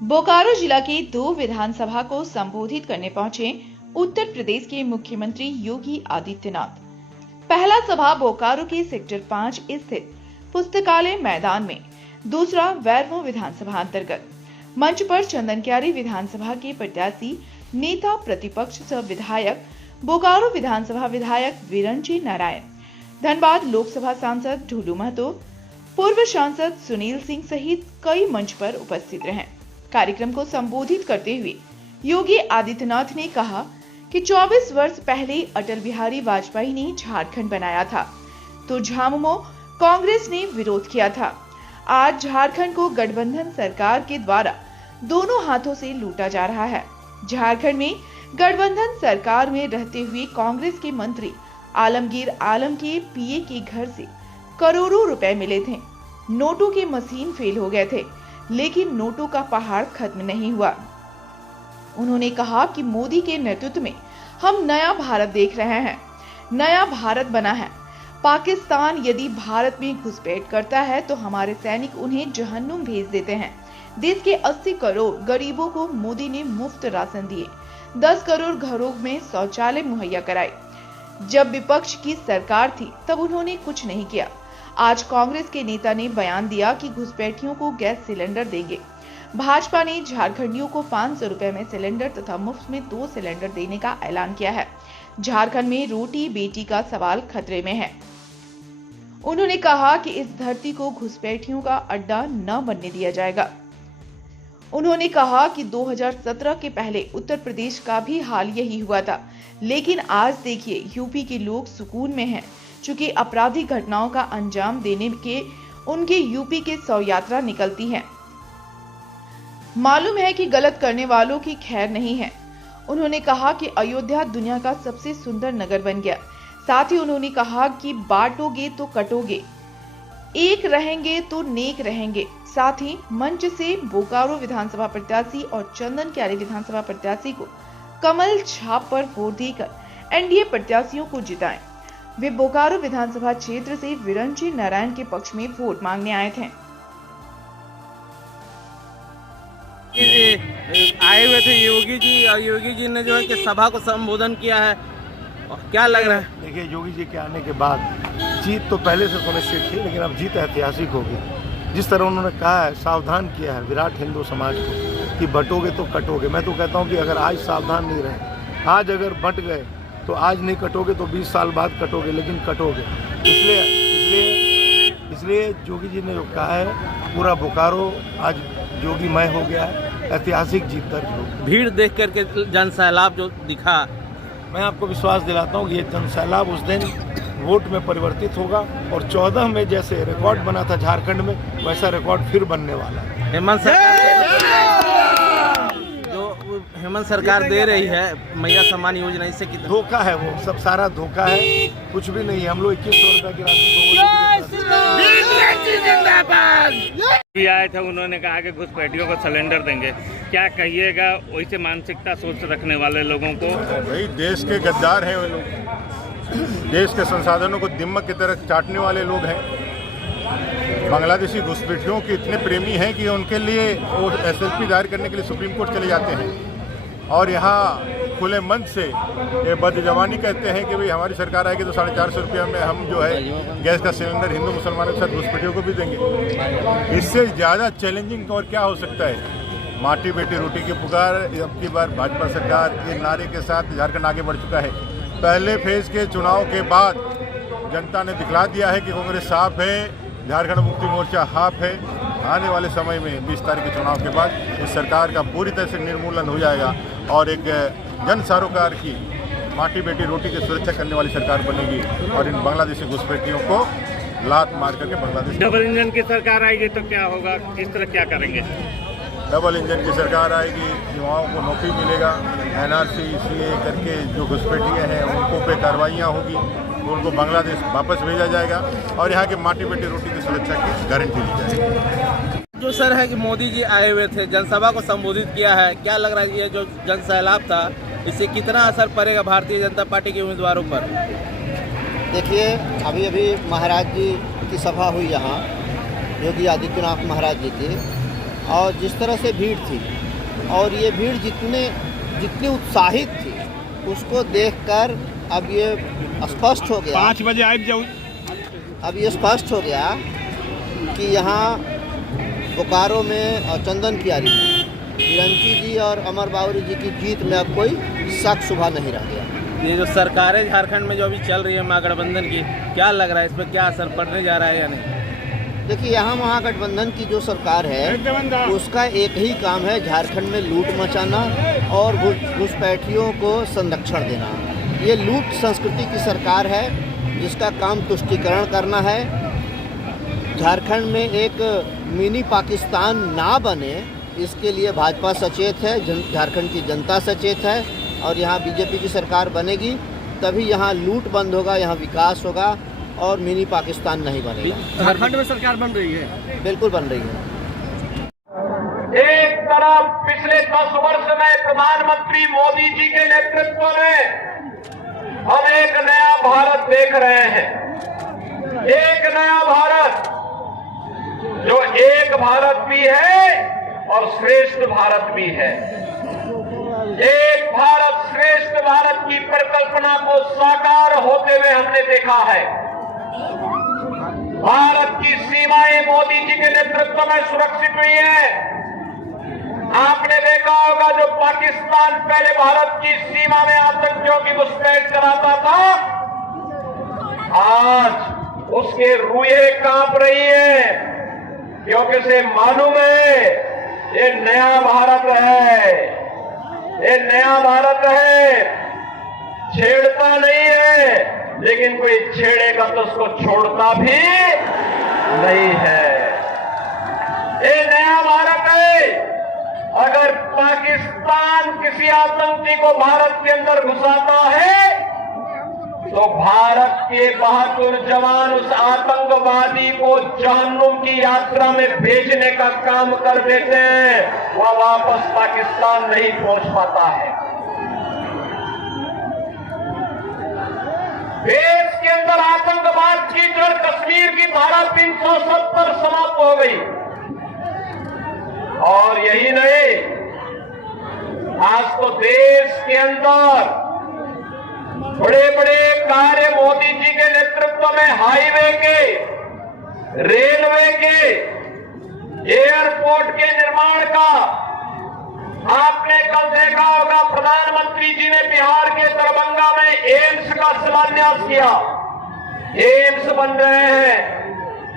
बोकारो जिला के 2 विधानसभा को संबोधित करने पहुंचे उत्तर प्रदेश के मुख्यमंत्री योगी आदित्यनाथ। पहला सभा बोकारो के सेक्टर 5 स्थित पुस्तकालय मैदान में, दूसरा वैरवो विधानसभा अंतर्गत। मंच पर चंदनक्यारी विधानसभा के प्रत्याशी, नेता प्रतिपक्ष सह विधायक, बोकारो विधानसभा विधायक विरंची नारायण, धनबाद लोकसभा सांसद ढूलू महतो, पूर्व सांसद सुनील सिंह सहित कई मंच पर उपस्थित रहे। कार्यक्रम को संबोधित करते हुए योगी आदित्यनाथ ने कहा कि 24 वर्ष पहले अटल बिहारी वाजपेयी ने झारखंड बनाया था तो झामुमो कांग्रेस ने विरोध किया था। आज झारखंड को गठबंधन सरकार के द्वारा दोनों हाथों से लूटा जा रहा है। झारखंड में गठबंधन सरकार में रहते हुए कांग्रेस के मंत्री आलमगीर आलम के पीए के घर से करोड़ों रुपए मिले थे। नोटों की मशीन फेल हो गए थे, लेकिन नोटों का पहाड़ खत्म नहीं हुआ। उन्होंने कहा कि मोदी के नेतृत्व में हम नया भारत देख रहे हैं। नया भारत बना है। पाकिस्तान यदि भारत में घुसपैठ करता है तो हमारे सैनिक उन्हें जहन्नुम भेज देते हैं। देश के 80 करोड़ गरीबों को मोदी ने मुफ्त राशन दिए, 10 करोड़ घरों में शौचालय मुहैया कराए। जब विपक्ष की सरकार थी तब उन्होंने कुछ नहीं किया। आज कांग्रेस के नेता ने बयान दिया कि घुसपैठियों को गैस सिलेंडर देंगे। भाजपा ने झारखंडियों को 500 रुपए में सिलेंडर तथा मुफ्त में 2 सिलेंडर देने का ऐलान किया है। झारखंड में रोटी बेटी का सवाल खतरे में है। उन्होंने कहा कि इस धरती को घुसपैठियों का अड्डा न बनने दिया जाएगा। उन्होंने कहा कि 2017 के पहले उत्तर प्रदेश का भी हाल यही हुआ था, लेकिन आज देखिए यूपी के लोग सुकून में हैं। चूंकि आपराधिक घटनाओं का अंजाम देने के उनके यूपी के 100 यात्रा निकलती है। मालूम है कि गलत करने वालों की खैर नहीं है। उन्होंने कहा कि अयोध्या दुनिया का सबसे सुंदर नगर बन गया। साथ ही उन्होंने कहा कि बांटोगे तो कटोगे, एक रहेंगे तो नेक रहेंगे। साथ ही मंच से बोकारो विधानसभा प्रत्याशी और चंदनक्यारी विधानसभा प्रत्याशी को कमल छाप पर वोट देकर एनडीए प्रत्याशियों को जिताएं। वे बोकारो विधानसभा क्षेत्र से विरंची नारायण के पक्ष में वोट मांगने आए थे। आए हुए थे योगी जी, और योगी जी ने जो है कि सभा को संबोधन किया है। क्या लग रहा है? देखिए, योगी जी के आने के बाद जीत तो पहले से सुनिश्चित थी, लेकिन अब जीत ऐतिहासिक होगी। जिस तरह उन्होंने कहा है, सावधान किया है विराट हिंदू समाज को कि बटोगे तो कटोगे। मैं तो कहता हूं कि अगर आज सावधान नहीं रहे, आज अगर बट गए तो आज नहीं कटोगे तो 20 साल बाद कटोगे, लेकिन कटोगे। इसलिए योगी जी ने जो कहा है, पूरा बोकारो आज योगीमय हो गया है। ऐतिहासिक जीत दर्ज हो। भीड़ देख करके जनसैलाब जो दिखा, मैं आपको विश्वास दिलाता हूँ कि ये जनसैलाब उस दिन वोट में परिवर्तित होगा और 14 में जैसे रिकॉर्ड बना था झारखंड में, वैसा रिकॉर्ड फिर बनने वाला है। हेमंत सरकार दे रही है मैया सम्मान योजना, इससे कितना धोखा है, वो सब सारा धोखा है, कुछ भी नहीं है। हम लोग 2100 रुपए की राशि भी आए थे, उन्होंने कहा कि घुसपैठियों को सिलेंडर देंगे। क्या कहिएगा वैसे मानसिकता सोच रखने वाले लोगों को? भाई देश के गद्दार हैं वो लोग, देश के संसाधनों को दिमक की तरह चाटने वाले लोग हैं। बांग्लादेशी घुसपैठियों के इतने प्रेमी हैं कि उनके लिए वो एसएलपी दायर करने के लिए सुप्रीम कोर्ट चले जाते हैं और यहाँ खुले मन से ये बदजवानी कहते हैं कि भाई हमारी सरकार आएगी तो 450 रुपया में हम जो है गैस का सिलेंडर हिंदू मुसलमानों के साथ घुसपैठियों को भी देंगे। इससे ज़्यादा चैलेंजिंग और क्या हो सकता है? माटी बेटी रोटी की पुकार। अब की बार भाजपा सरकार के नारे के साथ झारखंड आगे बढ़ चुका है। पहले फेज के चुनाव के बाद जनता ने दिखला दिया है कि कांग्रेस साफ है, झारखंड मुक्ति मोर्चा हाफ है। आने वाले समय में 20 तारीख के चुनाव के बाद इस सरकार का पूरी तरह से निर्मूलन हो जाएगा और एक जन सरोकार की माटी बेटी रोटी की सुरक्षा करने वाली सरकार बनेगी और इन बांग्लादेशी घुसपैठियों को लात मार करके बांग्लादेश। डबल इंजन की सरकार आएगी तो क्या होगा, किस तरह क्या करेंगे? डबल इंजन की सरकार आएगी, युवाओं को नौकरी मिलेगा, एनआरसी सीए करके जो घुसपैठिए हैं उनको पे कार्रवाइयाँ होगी, उनको बांग्लादेश वापस भेजा जाएगा और यहाँ के माटी बेटी रोटी की सुरक्षा की गारंटी ली जाएगी। जो सर है कि मोदी जी आए हुए थे, जनसभा को संबोधित किया है। क्या लग रहा है ये जो जनसैलाब था, इससे कितना असर पड़ेगा भारतीय जनता पार्टी के उम्मीदवारों पर? देखिए, अभी महाराज जी की सभा हुई यहाँ, योगी आदित्यनाथ महाराज जी की, और जिस तरह से भीड़ थी, और ये भीड़ जितनी उत्साहित थी, उसको देखकर अब ये स्पष्ट हो गया, 5 बजे आबि जाओ, अब ये स्पष्ट हो गया कि यहाँ बोकारो में और चंदन कियारी में बिरंची जी और अमर बावरी जी की जीत में अब कोई शक शुबा नहीं रह गया। ये जो सरकारें झारखंड में जो अभी चल रही है महागठबंधन की, क्या लग रहा है इस पर क्या असर पड़ने जा रहा है या नहीं? देखिए, यहाँ महागठबंधन की जो सरकार है उसका एक ही काम है, झारखंड में लूट मचाना और घुसपैठियों को संरक्षण देना। ये लूट संस्कृति की सरकार है जिसका काम तुष्टीकरण करना है। झारखंड में एक मिनी पाकिस्तान ना बने, इसके लिए भाजपा सचेत है, झारखंड की जनता सचेत है, और यहाँ बीजेपी की सरकार बनेगी तभी यहाँ लूट बंद होगा, यहाँ विकास होगा और मिनी पाकिस्तान नहीं बनेगा। झारखंड में सरकार बन रही है, बिल्कुल बन रही है। एक तरफ पिछले 10 वर्ष में प्रधानमंत्री मोदी जी के नेतृत्व में हम एक नया भारत देख रहे हैं, एक नया भारत जो एक भारत भी है और श्रेष्ठ भारत भी है। एक भारत श्रेष्ठ भारत की परिकल्पना को साकार होते हुए हमने देखा है। भारत की सीमाएं मोदी जी के नेतृत्व में सुरक्षित हुई है। आपने देखा होगा, जो पाकिस्तान पहले भारत की सीमा में आतंकियों की घुसपैठ कराता था, आज उसके रूहें कांप रही है, क्योंकि उसे मालूम है ये नया भारत है, ये नया भारत है, छेड़ता नहीं है, लेकिन कोई छेड़ेगा तो उसको छोड़ता भी नहीं है। ये नया भारत है। अगर पाकिस्तान किसी आतंकी को भारत के अंदर घुसाता है तो भारत के 72 जवान उस आतंकवादी को जहन्नुम की यात्रा में भेजने का काम कर देते हैं, वह वापस पाकिस्तान नहीं पहुंच पाता है। देश के अंदर आतंकवाद की जड़ कश्मीर की धारा 370 समाप्त हो गई। और यही नहीं, आज तो देश के अंदर बड़े बड़े कार्य मोदी जी के नेतृत्व में हाईवे के, रेलवे के, एयरपोर्ट के निर्माण का आपने कल देखा होगा। प्रधानमंत्री जी ने बिहार के दरभंगा में एम्स का शिलान्यास किया। एम्स बन रहे हैं,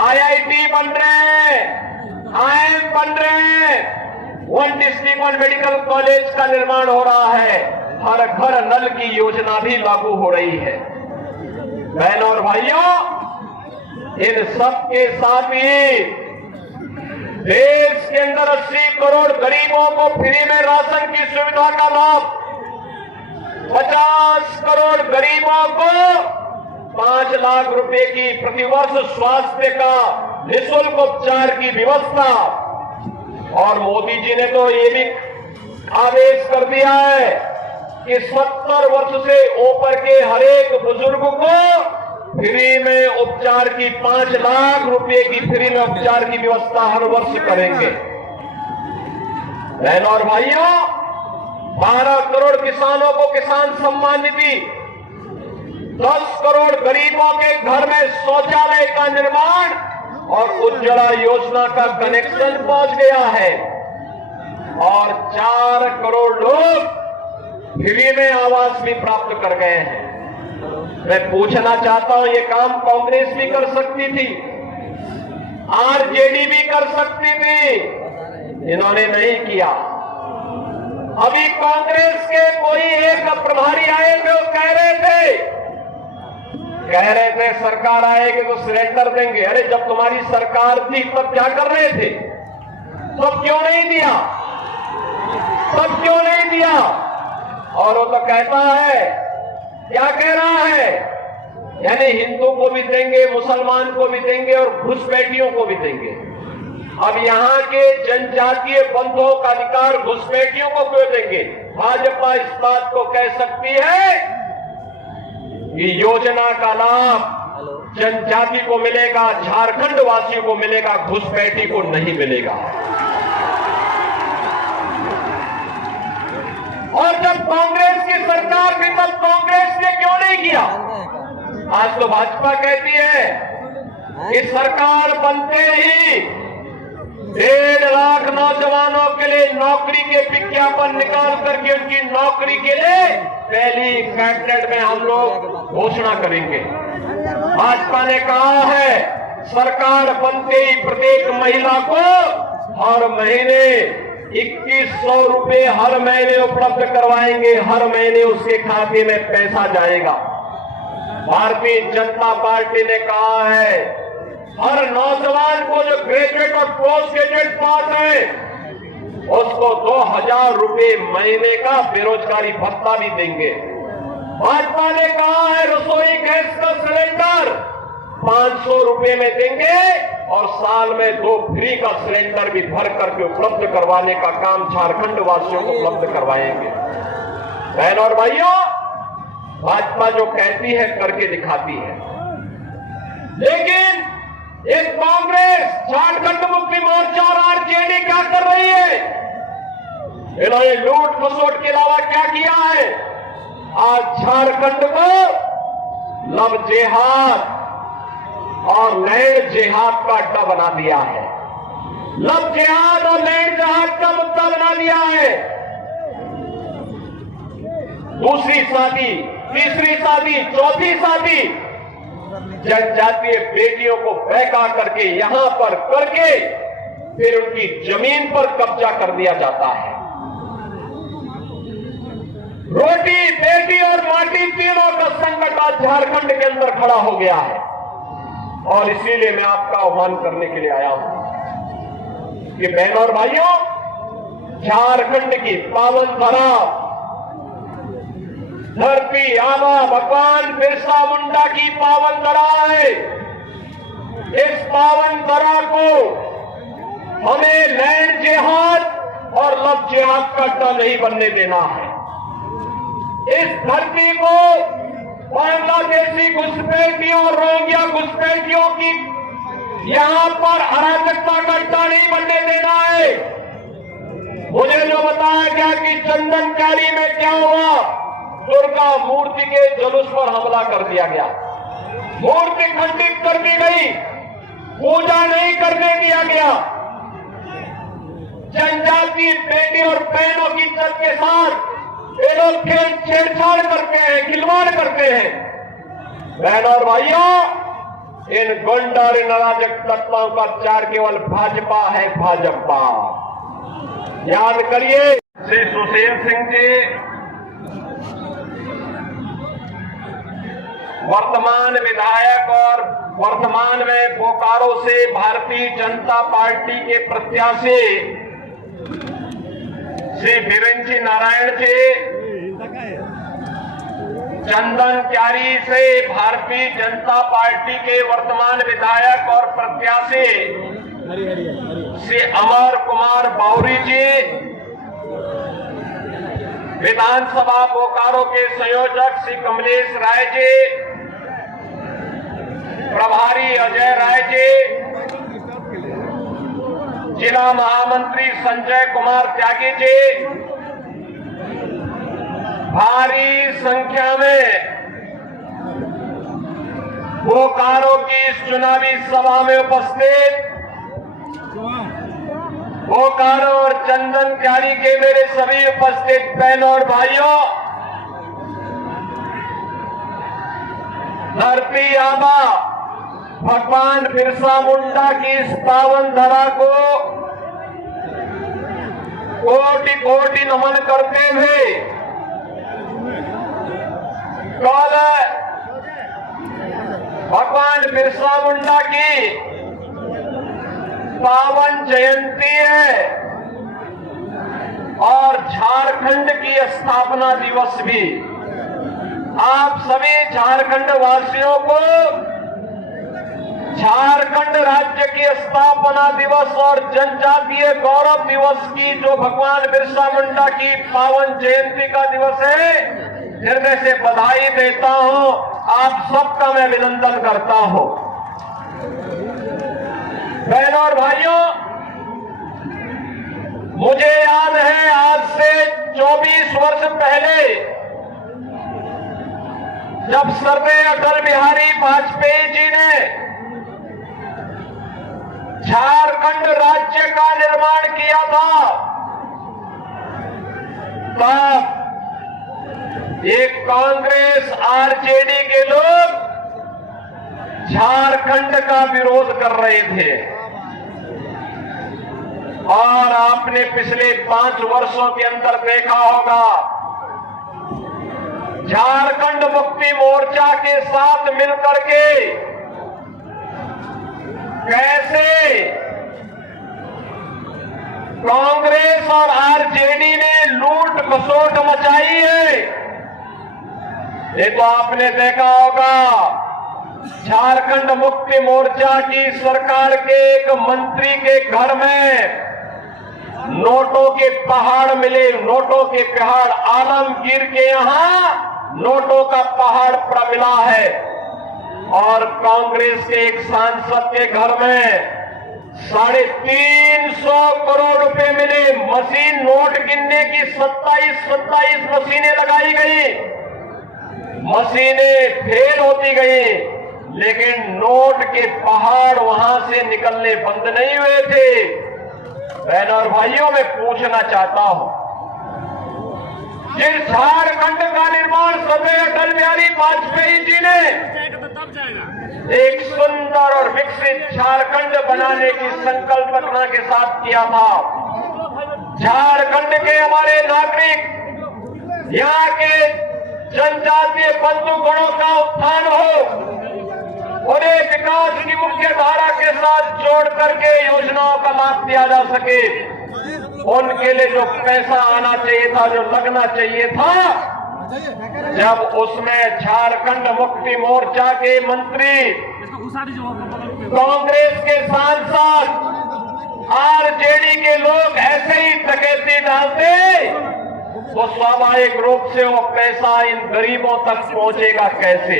आईआईटी बन रहे हैं, आईएम बन रहे हैं, 1 डिस्ट्रिक्ट 1 मेडिकल कॉलेज का निर्माण हो रहा है, हर घर नल की योजना भी लागू हो रही है। बहनों और भाइयों, इन सब के साथ ही देश के अंदर 80 करोड़ गरीबों को फ्री में राशन की सुविधा का लाभ, 50 करोड़ गरीबों को 5 लाख रुपए की प्रतिवर्ष स्वास्थ्य का निःशुल्क उपचार की व्यवस्था। और मोदी जी ने तो ये भी आदेश कर दिया है कि 70 वर्ष से ऊपर के हर एक बुजुर्ग को फ्री में उपचार की 5 लाख रुपए की फ्री में उपचार की व्यवस्था हर वर्ष करेंगे। बहनों और भाइयों, 12 करोड़ किसानों को किसान सम्मान निधि, 10 करोड़ गरीबों के घर में शौचालय का निर्माण और उज्ज्वला योजना का कनेक्शन पहुंच गया है। और 4 करोड़ लोग फ्री में आवास भी प्राप्त कर गए हैं। मैं पूछना चाहता हूं, ये काम कांग्रेस भी कर सकती थी, आरजेडी भी कर सकती थी, इन्होंने नहीं किया। अभी कांग्रेस के कोई एक प्रभारी आए थे, वो कह रहे थे सरकार आएगी तो सिलेंडर देंगे। अरे जब तुम्हारी सरकार थी तब क्या कर रहे थे? तब क्यों नहीं दिया? तब क्यों नहीं दिया? और वो तो कहता है, क्या कह रहा है, यानी हिंदू को भी देंगे, मुसलमान को भी देंगे और घुसपैठियों को भी देंगे। अब यहाँ के जनजातीय बंधुओं का अधिकार घुसपैठियों को क्यों देंगे? भाजपा इस बात को कह सकती है कि योजना का लाभ जनजाति को मिलेगा, झारखंड वासियों को मिलेगा, घुसपैठी को नहीं मिलेगा। और जब कांग्रेस की सरकार थी तब कांग्रेस ने क्यों नहीं किया? आज तो भाजपा कहती है कि सरकार बनते ही 1.5 लाख नौजवानों के लिए नौकरी के विज्ञापन निकाल करके उनकी नौकरी के लिए पहली कैबिनेट में हम लोग घोषणा करेंगे। भाजपा ने कहा है सरकार बनते ही प्रत्येक महिला को हर महीने 2100 रुपए हर महीने उपलब्ध करवाएंगे। हर महीने उसके खाते में पैसा जाएगा। भारतीय जनता पार्टी ने कहा है हर नौजवान को जो ग्रेजुएट और पोस्ट ग्रेजुएट पास है उसको 2000 रुपए महीने का बेरोजगारी भत्ता भी देंगे। भाजपा ने कहा है रसोई गैस का सिलेंडर 500 रुपए में देंगे और साल में 2 फ्री का सिलेंडर भी भर करके उपलब्ध करवाने का काम झारखंड वासियों को उपलब्ध करवाएंगे। बहन और भाइयों, भाजपा जो कहती है करके दिखाती है, लेकिन एक कांग्रेस झारखंड मुक्ति मोर्चा और आरजेडी क्या कर रही है? इन्होंने लूट खसोट के अलावा क्या किया है? आज झारखंड को लव जेहाद और लैंड जेहाद का अड्डा बना दिया है। लव जेहाद और लैंड जेहाद का मुद्दा बना दिया है। दूसरी शादी, तीसरी शादी, चौथी शादी जनजातीय बेटियों को बहका करके यहां पर करके फिर उनकी जमीन पर कब्जा कर दिया जाता है। रोटी, बेटी और माटी तीनों का संकट आज झारखंड के अंदर खड़ा हो गया है और इसीलिए मैं आपका आह्वान करने के लिए आया हूं कि बहन और भाइयों, झारखंड की पावन धरा, धरती आबा भगवान बिरसा मुंडा की पावन धरा है। इस पावन धरा को हमें लैंड जेहाद और लव जेहाद का अड्डा नहीं बनने देना है। इस धरती को बांग्लादेशी घुसपैठियों और रोहिंग्या घुसपैठियों की यहां पर अराजकता का अड्डा नहीं बनने देना है। मुझे जो बताया गया कि चंदन कैली में क्या हुआ, दुर्गा मूर्ति के जुलूस पर हमला कर दिया गया, मूर्ति खंडित कर दी गई, पूजा नहीं करने दिया गया। जनजातीय बेटी और बहनों की इज्जत के साथ ये लोग छेड़छाड़ करते हैं, खिलवाड़ करते हैं। बहन और भाइयों, इन गुंडा और इन अराजक तत्वों का चार केवल भाजपा है, भाजपा। याद करिए श्री सुशील सिंह जी वर्तमान विधायक और वर्तमान में बोकारो से भारतीय जनता पार्टी के प्रत्याशी श्री वीरेंद्र नारायण जी, चंदन क्यारी से भारतीय जनता पार्टी के वर्तमान विधायक और प्रत्याशी श्री अमर कुमार बाउरी जी, विधानसभा बोकारो के संयोजक श्री कमलेश राय जी, प्रभारी अजय राय जी, जिला महामंत्री संजय कुमार त्यागी जी, भारी संख्या में बोकारो की इस चुनावी सभा में उपस्थित बोकारो और चंदन क्यारी के मेरे सभी उपस्थित बहनों और भाइयों, धरती आबा भगवान बिरसा मुंडा की इस पावन धरा को कोटि कोटि नमन करते हुए कल भगवान बिरसा मुंडा की पावन जयंती है और झारखंड की स्थापना दिवस भी। आप सभी झारखंड वासियों को झारखंड राज्य की स्थापना दिवस और जनजातीय गौरव दिवस की जो भगवान बिरसा मुंडा की पावन जयंती का दिवस है, हृदय से बधाई देता हूं। आप सबका मैं अभिनंदन करता हूं। बहनों और भाइयों, मुझे याद है आज से 24 वर्ष पहले जब स्वर्गीय अटल बिहारी वाजपेयी जी ने झारखंड राज्य का निर्माण किया था, तब ये कांग्रेस आरजेडी के लोग झारखंड का विरोध कर रहे थे। और आपने पिछले 5 वर्षों के अंदर देखा होगा, झारखंड मुक्ति मोर्चा के साथ मिलकर के कैसे कांग्रेस और आरजेडी ने लूट खसोट मचाई है। ये तो आपने देखा होगा, झारखंड मुक्ति मोर्चा की सरकार के एक मंत्री के घर में नोटों के पहाड़ मिले। नोटों के पहाड़, आलमगीर के यहां नोटों का पहाड़ मिला है। और कांग्रेस के एक सांसद के घर में 350 करोड़ रुपए मिले। मशीन नोट गिनने की 27 मशीनें लगाई गई, मशीनें फेल होती गई, लेकिन नोट के पहाड़ वहां से निकलने बंद नहीं हुए थे। बहनों और भाइयों, मैं पूछना चाहता हूं, जिस झारखंड का निर्माण स्वर्गीय अटल बिहारी वाजपेयी जी ने एक सुंदर और विकसित झारखंड बनाने की संकल्पना के साथ किया था, झारखंड के हमारे नागरिक, यहाँ के जनजातीय बंधुगणों का उत्थान हो, उन्हें विकास की मुख्य धारा के साथ जोड़ करके योजनाओं का लाभ दिया जा सके। उनके लिए जो पैसा आना चाहिए था, जो लगना चाहिए था, जब उसमें झारखंड मुक्ति मोर्चा के मंत्री, कांग्रेस के सांसद, आरजेडी के लोग ऐसे ही डकैती डालते, तो स्वाभाविक रूप से वो पैसा इन गरीबों तक पहुंचेगा कैसे।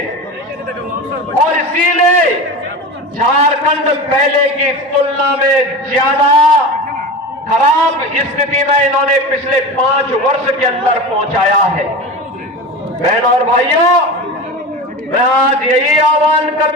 और इसीलिए झारखंड पहले की तुलना में ज्यादा खराब स्थिति में इन्होंने पिछले 5 वर्ष के अंदर पहुंचाया है। बहनों और भाइयों, मैं आज यही आह्वान कर